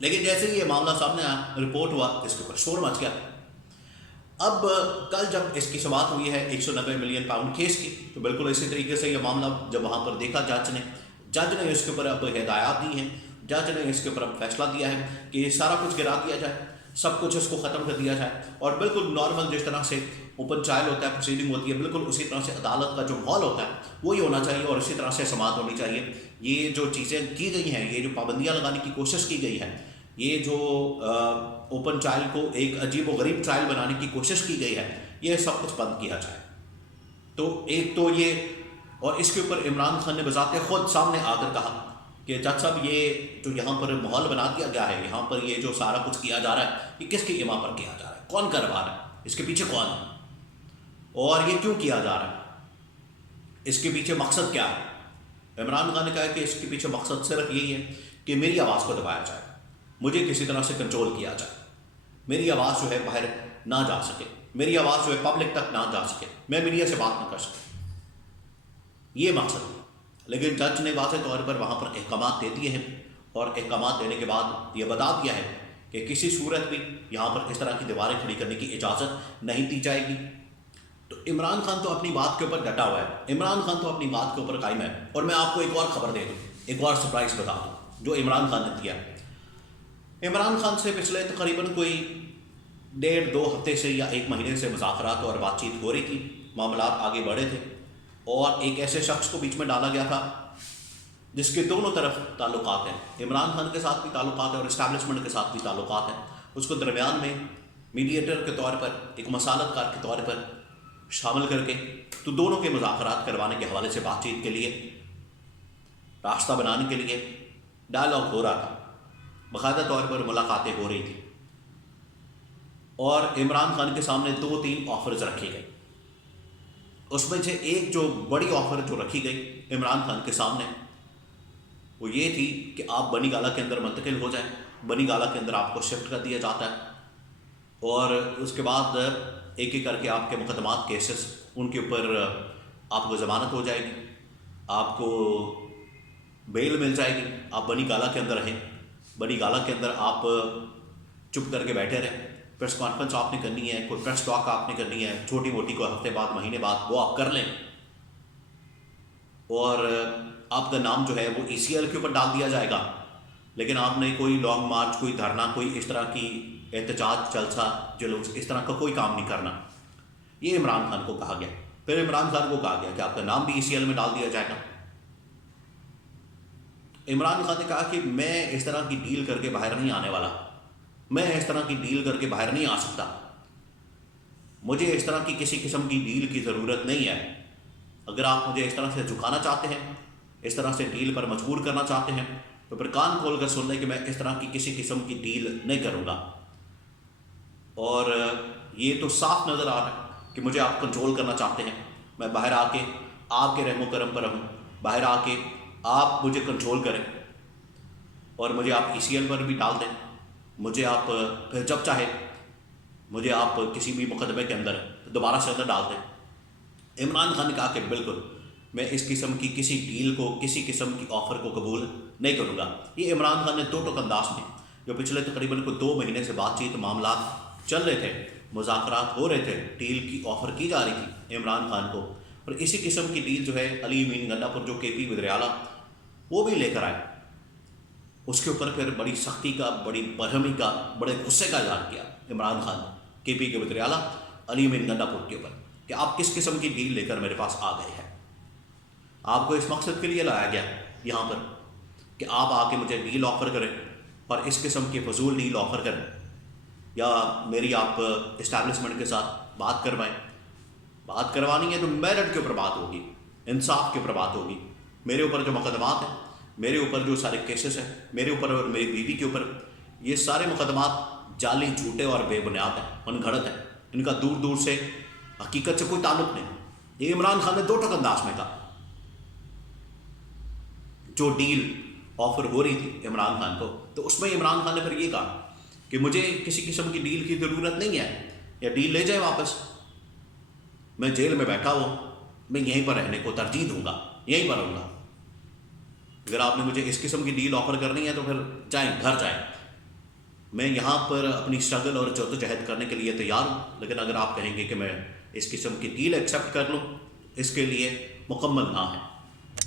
لیکن جیسے ہی یہ معاملہ سامنے آیا، رپورٹ ہوا، اس کے اوپر شور مچ گیا۔ اب کل جب اس کی سماعت ہوئی ہے 190 ملین پاؤنڈ کیس کی، تو بالکل اسی طریقے سے یہ معاملہ جب وہاں پر دیکھا جج نے اس کے اوپر اب ہدایات دی ہیں، جج نے اس کے اوپر اب فیصلہ دیا ہے کہ یہ سارا کچھ گرا دیا جائے، سب کچھ اس کو ختم کر دیا جائے، اور بالکل نارمل جس طرح سے اوپن ٹرائل ہوتا ہے، پروسیڈنگ ہوتی ہے، بالکل اسی طرح سے عدالت کا جو ماحول ہوتا ہے وہی ہونا چاہیے، اور اسی طرح سے سماعت ہونی چاہیے۔ یہ جو چیزیں کی گئی ہیں، یہ جو پابندیاں لگانے کی کوشش کی گئی ہے، یہ جو اوپن ٹرائل کو ایک عجیب و غریب ٹرائل بنانے کی کوشش کی گئی ہے، یہ سب کچھ بند کیا جائے۔ تو ایک تو یہ، اور اس کے اوپر عمران خان نے بذات خود سامنے آ کر کہا کہ جج صاحب یہ جو یہاں پر ماحول بنا دیا گیا ہے، یہاں پر یہ جو سارا کچھ کیا جا رہا ہے، یہ کس کی ایما پر کیا جا رہا ہے، کون کروا رہا ہے، اس کے پیچھے کون ہے، اور یہ کیوں کیا جا رہا ہے، اس کے پیچھے مقصد کیا ہے۔ عمران خان نے کہا کہ اس کے پیچھے مقصد صرف یہی ہے کہ میری آواز کو دبایا جائے، مجھے کسی طرح سے کنٹرول کیا جائے، میری آواز جو ہے باہر نہ جا سکے، میری آواز جو ہے پبلک تک نہ جا سکے، میں میڈیا سے بات نہ کر سکوں، یہ مقصد ہے۔ لیکن جج نے واضح طور پر وہاں پر احکامات دے دیے ہیں، اور احکامات دینے کے بعد یہ بتا دیا ہے کہ کسی صورت بھی یہاں پر اس طرح کی دیواریں کھڑی کرنے کی اجازت نہیں دی جائے گی۔ تو عمران خان تو اپنی بات کے اوپر ڈٹا ہوا ہے، عمران خان تو اپنی بات کے اوپر قائم ہے۔ اور میں آپ کو ایک اور خبر دے دوں، ایک اور سرپرائز بتا دوں جو عمران خان نے دیا۔ عمران خان سے پچھلے تقریباً کوئی 1.5-2 ہفتے سے یا 1 مہینے سے مذاکرات اور بات چیت ہو رہی تھی، معاملات آگے بڑھے تھے، اور ایک ایسے شخص کو بیچ میں ڈالا گیا تھا جس کے دونوں طرف تعلقات ہیں، عمران خان کے ساتھ بھی تعلقات ہیں اور اسٹیبلشمنٹ کے ساتھ بھی تعلقات ہیں۔ اس کو درمیان میں میڈیٹر کے طور پر، ایک مصالحت کار کے طور پر شامل کر کے، تو دونوں کے مذاکرات کروانے کے حوالے سے بات چیت کے لیے، راستہ بنانے کے لیے ڈائلاگ ہو رہا تھا، باقاعدہ طور پر ملاقاتیں ہو رہی تھیں، اور عمران خان کے سامنے 2-3 آفرز رکھی گئی۔ اس میں سے ایک جو بڑی آفر جو رکھی گئی عمران خان کے سامنے، وہ یہ تھی کہ آپ بنی گالہ کے اندر منتقل ہو جائیں، بنی گالہ کے اندر آپ کو شفٹ کر دیا جاتا ہے، اور اس کے بعد ایک ایک کر کے آپ کے مقدمات، کیسز، ان کے اوپر آپ کو ضمانت ہو جائے گی، آپ کو بیل مل جائے گی، آپ بنی گالہ کے اندر رہیں، بنی گالہ کے اندر آپ چپ کر کے بیٹھے رہیں، پریس کانفرنس آپ نے کرنی ہے، کوئی پریس ٹاک آپ نے کرنی ہے، چھوٹی موٹی کوئی ہفتے بعد، مہینے بعد، وہ آپ کر لیں، اور آپ کا نام جو ہے وہ ECL کے اوپر ڈال دیا جائے گا۔ لیکن آپ نے کوئی لانگ مارچ، کوئی دھرنا، کوئی اس طرح کی احتجاج، جلسہ، جلوس، اس طرح کا کوئی کام نہیں کرنا، یہ عمران خان کو کہا گیا۔ پھر عمران خان کو کہا گیا کہ آپ کا نام بھی ECL میں ڈال دیا جائے گا۔ عمران خان نے کہا کہ میں اس طرح کی ڈیل کر کے باہر نہیں آنے والا، میں اس طرح کی ڈیل کر کے باہر نہیں آ سکتا، مجھے اس طرح کی کسی قسم کی ڈیل کی ضرورت نہیں ہے۔ اگر آپ مجھے اس طرح سے جھکانا چاہتے ہیں، اس طرح سے ڈیل پر مجبور کرنا چاہتے ہیں، تو پھر کان کھول کر سن لیں کہ میں اس طرح کی کسی قسم کی ڈیل نہیں کروں گا۔ اور یہ تو صاف نظر آ رہا ہے کہ مجھے آپ کنٹرول کرنا چاہتے ہیں، میں باہر آ کے آپ کے رحم و کرم پر رہوں، باہر آ کے آپ مجھے کنٹرول کریں، اور مجھے آپ ECL پر بھی ڈال دیں، مجھے آپ پھر جب چاہے مجھے آپ کسی بھی مقدمے کے اندر دوبارہ سے اندر ڈال دیں۔ عمران خان نے کہا کہ بالکل میں اس قسم کی کسی ڈیل کو، کسی قسم کی آفر کو قبول نہیں کروں گا۔ یہ عمران خان نے دو ٹوک انداز میں، جو پچھلے تقریباً کوئی 2 مہینے سے بات چیت، معاملات چل رہے تھے، مذاکرات ہو رہے تھے، ڈیل کی آفر کی جا رہی تھی عمران خان کو، اور اسی قسم کی ڈیل جو ہے علی امین گنڈا پور، جو KP وزیراعلیٰ، وہ بھی لے کر آئے۔ اس کے اوپر پھر بڑی سختی کا، بڑی برہمی کا، بڑے غصے کا اظہار کیا عمران خان نے KP کے وزیراعلیٰ علی امین گنڈا پور کے اوپر، کہ آپ کس قسم کی ڈیل لے کر میرے پاس آ گئے ہیں۔ آپ کو اس مقصد کے لیے لایا گیا یہاں پر کہ آپ آ کے مجھے ڈیل آفر کریں، اور اس قسم کی فضول ڈیل آفر کریں، یا میری آپ اسٹیبلشمنٹ کے ساتھ بات کروائیں۔ بات کروانی ہے تو میرٹ کے اوپر بات ہوگی، انصاف کے اوپر بات ہوگی۔ میرے اوپر جو مقدمات ہیں، میرے اوپر جو سارے کیسز ہیں، میرے اوپر اور میری بیوی کے اوپر، یہ سارے مقدمات جعلی، جھوٹے اور بے بنیاد ہیں، من گھڑت ہیں، ان کا دور دور سے حقیقت سے کوئی تعلق نہیں۔ یہ عمران خان نے دو ٹوک انداز میں کہا۔ جو ڈیل آفر ہو رہی تھی عمران خان کو، تو اس میں عمران خان نے پھر یہ کہا کہ مجھے کسی قسم کی ڈیل کی ضرورت نہیں ہے، یا ڈیل لے جائیں واپس، میں جیل میں بیٹھا ہوں، میں یہیں پر رہنے کو ترجیح دوں گا، یہیں پر رہوں گا۔ اگر آپ نے مجھے اس قسم کی ڈیل آفر کرنی ہے تو پھر جائیں، گھر جائیں، میں یہاں پر اپنی اسٹرگل اور جدوجہد کرنے کے لیے تیار ہوں، لیکن اگر آپ کہیں گے کہ میں اس قسم کی ڈیل ایکسیپٹ کر لوں، اس کے لیے مکمل نہ ہے۔